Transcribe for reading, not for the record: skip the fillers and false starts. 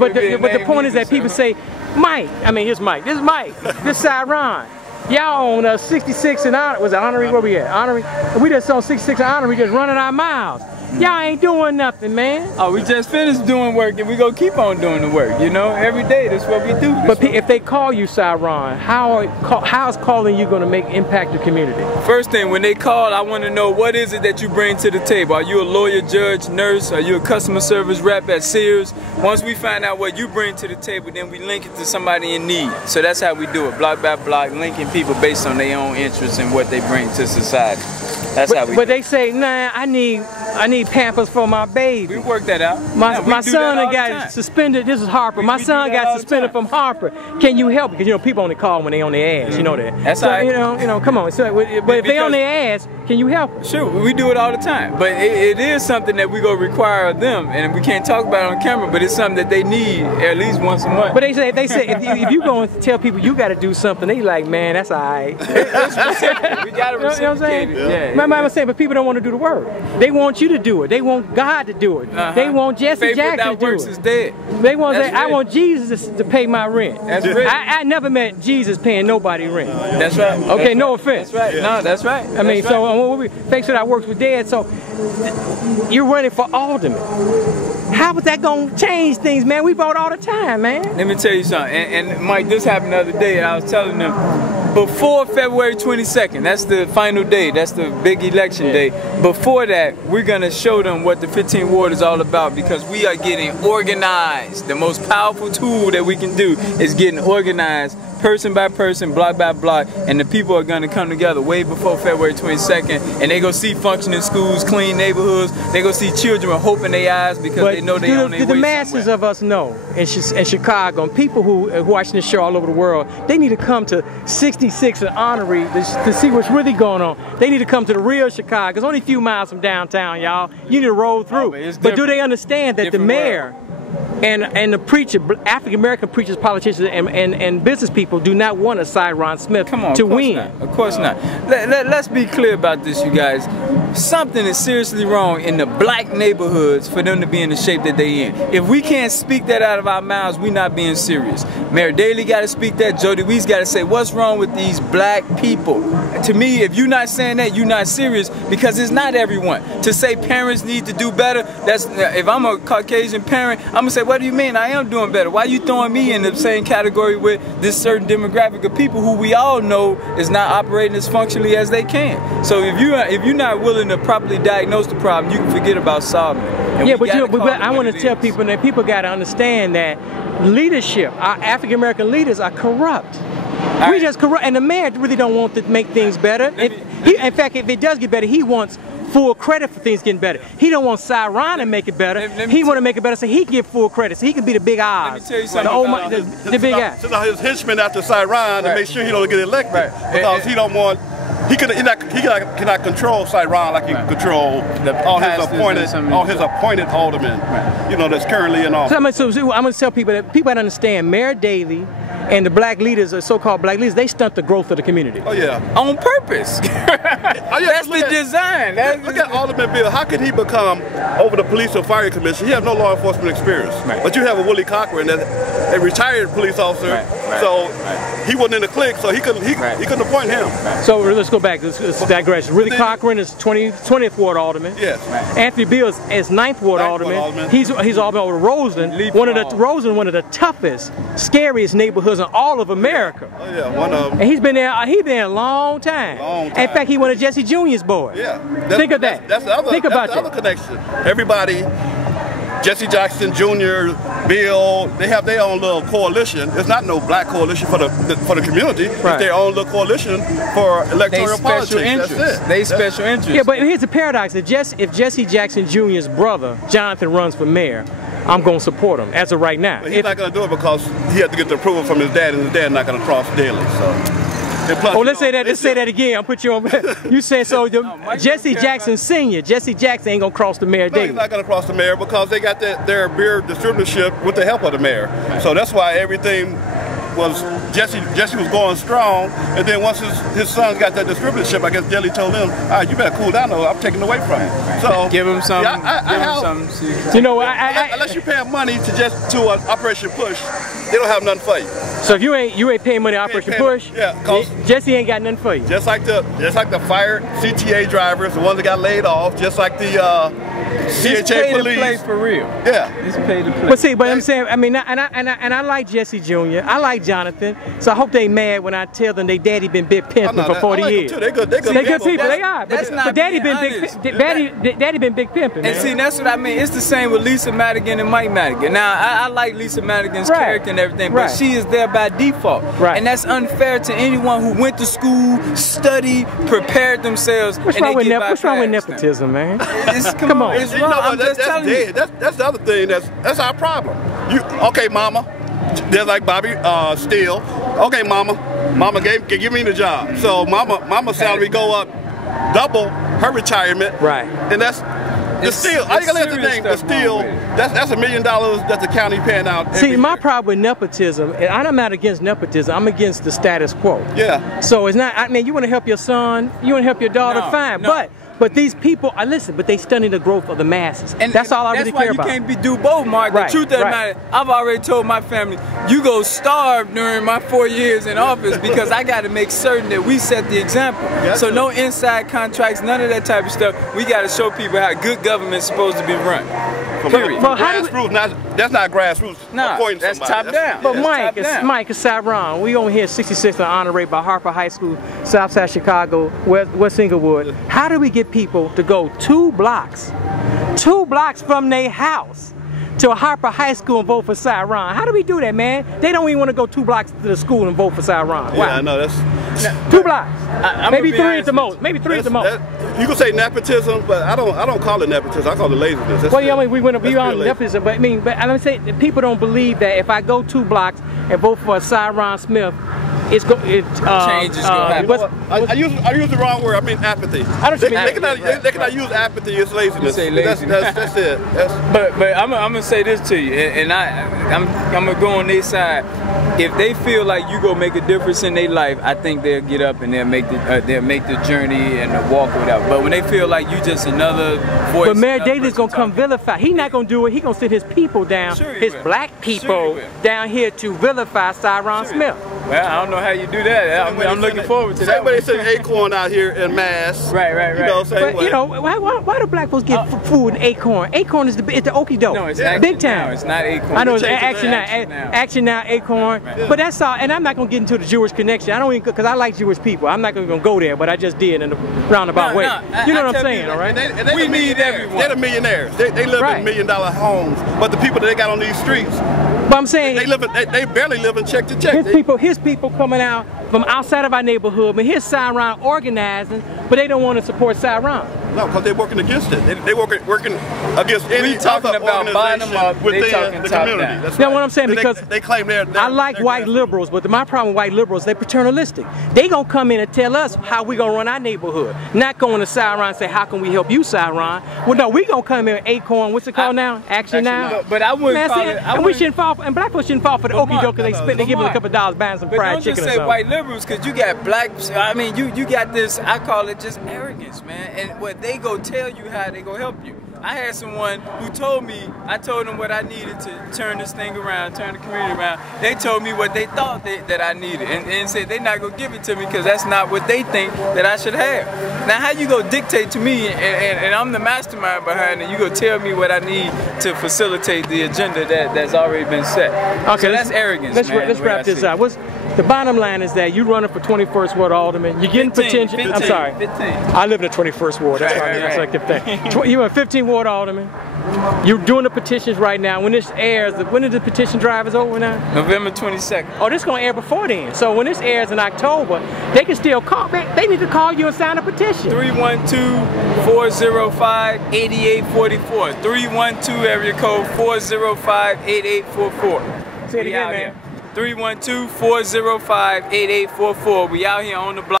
But the point is that people say, Mike, I mean, here's Mike, this is Mike, this is Cyron. Y'all on 66 and Honorary, was it Honorary, where we at? Honorary? We just on 66 and Honorary, just running our miles. Y'all ain't doing nothing, man. Oh, we just finished doing work and we gonna keep on doing the work, you know? Every day, that's what we do. But if they call you Cyron, how's calling you gonna impact the community? First thing, when they call, I wanna know what is it that you bring to the table. Are you a lawyer, judge, nurse? Are you a customer service rep at Sears? Once we find out what you bring to the table, then we link it to somebody in need. So that's how we do it, block by block, linking people based on their own interests and what they bring to society. That's how we do it. But they say, nah, I need Pampers for my baby. We work that out. My son got suspended. This is Harper. My son got suspended from Harper. Can you help? Because you know people only call when they on their ass. You know that. That's so, right. You know. Come on. So, but if they on their ass, can you help them? Sure, we do it all the time. But it is something that we go require of them, and we can't talk about it on camera. But it's something that they need at least once a month. But they say if you go and tell people you got to do something, they like, man, that's all right. We got to reciprocate. You know what I'm saying? Yeah. My mama saying, but people don't want to do the work. They want you to do it. They want God to do it. They want Jesse Jackson to do it. Is dead. They want to say, I want Jesus to pay my rent. That's right. I never met Jesus paying nobody rent. That's right. Okay, no offense. That's right. Yeah. No, that's right. I mean, so thanks to that I works with Dad. So you're running for alderman. How was that gonna change things, man? We vote all the time, man. Let me tell you something. And Mike, this happened the other day. I was telling them before February 22nd. That's the final day. That's the big election day. Before that, we're gonna show them what the 15th Ward is all about because we are getting organized. The most powerful tool that we can do is getting organized. Person by person, block by block, and the people are going to come together way before February 22nd, and they go see functioning schools, clean neighborhoods. They go see children with hope in their eyes because they know they're on their way the masses somewhere. Of us know in Chicago, and people who are watching this show all over the world, they need to come to 66 and Honorary to see what's really going on. They need to come to the real Chicago. It's only a few miles from downtown, y'all. You need to roll through. But do they understand that the mayor and the preacher, African American preachers, politicians, and business people do not want a Cyron Smith to win? Of course not. Let's be clear about this, you guys. Something is seriously wrong in the black neighborhoods for them to be in the shape that they in. If we can't speak that out of our mouths, we're not being serious. Mayor Daley got to speak that. Jody Weese got to say, what's wrong with these black people? To me, if you're not saying that, you're not serious because it's not everyone. To say parents need to do better, that's if I'm a Caucasian parent, I'm going to say, what do you mean? I am doing better. Why are you throwing me in the same category with this certain demographic of people who we all know is not operating as functionally as they can? So if you're not willing to properly diagnose the problem, you can forget about solving it. And yeah, but I want to tell people that people got to understand that leadership, our African American leaders are corrupt. We just corrupt, and the mayor really don't want to make things better. In fact, if it does get better, he wants full credit for things getting better. He don't want Cyron to make it better. He want to make it better so he can get full credit, so he can be the big eyes. Let me tell you something. The big guy. So now his henchman after Cyron to make sure he don't get elected because he don't want. He cannot control Cyron like he can control all his appointed aldermen. You know, that's currently in office. So I'm going to tell people that people that understand Mayor Daley and the black leaders, or so-called black leaders, they stunt the growth of the community. Oh yeah, on purpose. That's the design. Look at Alderman Bill. How can he become over the police or fire commission? He has no law enforcement experience. But you have a Willie Cochran, a retired police officer. So he wasn't in the clique, so he couldn't appoint him. So let's go back. Let's digress. Willie Cochran is 20th Ward Alderman. Yes. Anthony Beals is 9th Ward Alderman. He's Alderman over Roseland. One of the toughest, scariest neighborhoods in all of America. Oh yeah, one of them. And he's been there a long time. In fact, he one of Jesse Jr.'s boys. Yeah. Think of that. That's the other. Think about the other connection. Everybody, Jesse Jackson Jr., Bill, they have their own little coalition. It's not no black coalition for the community. It's their own little coalition for electoral politics. They special interest. Yeah, but here's the paradox. If Jesse Jackson Jr.'s brother, Jonathan, runs for mayor, I'm going to support him as of right now. But he's not going to do it because he had to get the approval from his dad, and his dad not going to cross Daley. So. Plus, let's say that. Let's say that again. I'll put you on. You said so. Jesse Jackson Sr. Jesse Jackson ain't gonna cross the mayor. No, he's not gonna cross the mayor because they got their beer distributorship with the help of the mayor. So that's why everything was Jesse was going strong, and then once his sons got that distributorship, I guess Jelly told him, all right, you better cool down, or I'm taking away from you. So give him some. You know, unless you pay them money to an Operation Push, they don't have nothing for you. So if you ain't paying money to Operation Push, Jesse ain't got nothing for you. Just like the fired CTA drivers, the ones that got laid off, just like the CHA police. To play for real. Yeah, it's paid to play. But see, I'm saying, I mean, and I like Jesse Jr. I like Jonathan. So I hope they mad when I tell them they daddy been big pimping for 40 years. They good people. They are. But daddy been honest. daddy been big pimping. And see, that's what I mean. It's the same with Lisa Madigan and Mike Madigan. Now, I like Lisa Madigan's character and everything, but she is there by default. Right. And that's unfair to anyone who went to school, studied, prepared themselves. What's wrong with nepotism, man? Come on. It's wrong. I'm just telling you. That's the other thing. That's our problem. Okay, mama. They're like Bobby Steele. Okay, mama give me the job. So mama's salary go up double her retirement. Right. And that's the Steele. I think that's the thing. The Steele. That's $1 million that the county paying out. See, my problem with nepotism, and I'm not against nepotism. I'm against the status quo. Yeah. So it's not. I mean, you want to help your son, you want to help your daughter, fine. But these people, listen, but they stunning the growth of the masses. And that's all I really care about. That's why you can't do both, Mark. The truth of the matter, I've already told my family, you go starve during my 4 years in office because I got to make certain that we set the example. So no inside contracts, none of that type of stuff. We got to show people how good government's supposed to be run. Period. Well, that's not grassroots. No, that's top down. But Mike, it's Cyron. We on here 66th and Honore by Harper High School, Southside Chicago, West Inglewood. How do we get people to go 2 blocks from their house to Harper High School and vote for Cyron? How do we do that, man? They don't even want to go 2 blocks to the school and vote for Cyron. Yeah, I know. That's 2 blocks. Maybe 3 at the most. Maybe 3 at the most. You can say nepotism, but I don't call it nepotism. I call it laziness. Well, yeah, I mean, we went on nepotism, but I mean, I'm saying people don't believe that if I go 2 blocks and vote for Cyron Smith, change is going to happen. I use the wrong word. I mean apathy. They cannot use apathy as laziness. You say laziness. That's it. But I'm gonna say this to you, and I'm gonna go on their side. If they feel like you go make a difference in their life, I think they'll get up and they'll make the journey and the walk or whatever. But when they feel like you just another voice, but Mayor Daley's gonna come vilify. He's not gonna do it. He's gonna send his people down, his black people down here to vilify Cyron Smith. Well, I don't know how you do that. I'm looking forward to that. Same way they send Acorn out here in mass. Right. You know, but you know, why do black folks get food in Acorn? Acorn is the okie doke. No, it's big time. No, it's not Acorn. I know it's Action Now, Acorn. But that's all. And I'm not gonna get into the Jewish connection. I don't even, because I like Jewish people. I'm not gonna go there, but I just did in a roundabout way. You know what I'm saying, all right? We need everyone. They're the millionaires. They live in $1 million homes, but the people that they got on these streets. But I'm saying they barely live in check to check. His people coming out from outside of our neighborhood, but here's Cyron organizing, but they don't want to support Cyron. No, because they're working against it. They working against any talking other about organization up, within the community. That's what I'm saying, because they claim they're I like white liberals, but my problem with white liberals, they're paternalistic. They gonna come in and tell us how we gonna run our neighborhood, not going to Cyron and say, how can we help you, Cyron? Well, no, we gonna come in Acorn. What's it called now? Action Now. But I wouldn't call it. And we shouldn't fall. And black folks shouldn't fall for the okie doke because they give them a couple of dollars buying some fried chicken or something. Don't just say white liberals, because you got black. I mean, you got this. I call it just arrogance, man. And what they go tell you how they go help you. I had someone who told me, I told them what I needed to turn this thing around, turn the community around. They told me what they thought that I needed and said they're not going to give it to me because that's not what they think that I should have. Now, how you go dictate to me and I'm the mastermind behind it, you go tell me what I need to facilitate the agenda that's already been set. Okay, so that's arrogance, let's wrap this up. The bottom line is that you running for 21st Ward Alderman. You're getting potential. I'm sorry. 15. I live in the 21st Ward. That's why I like the thing. You're a 15th Ward Alderman. You're doing the petitions right now. When this airs, when is the petition drive is over now? November 22nd. Oh, this is going to air before then. So when this airs in October, they can still call back. They need to call you and sign a petition. 312-405-8844. 312 area code 405-8844. Say it again, man. 312-405-8844. We out here on the block.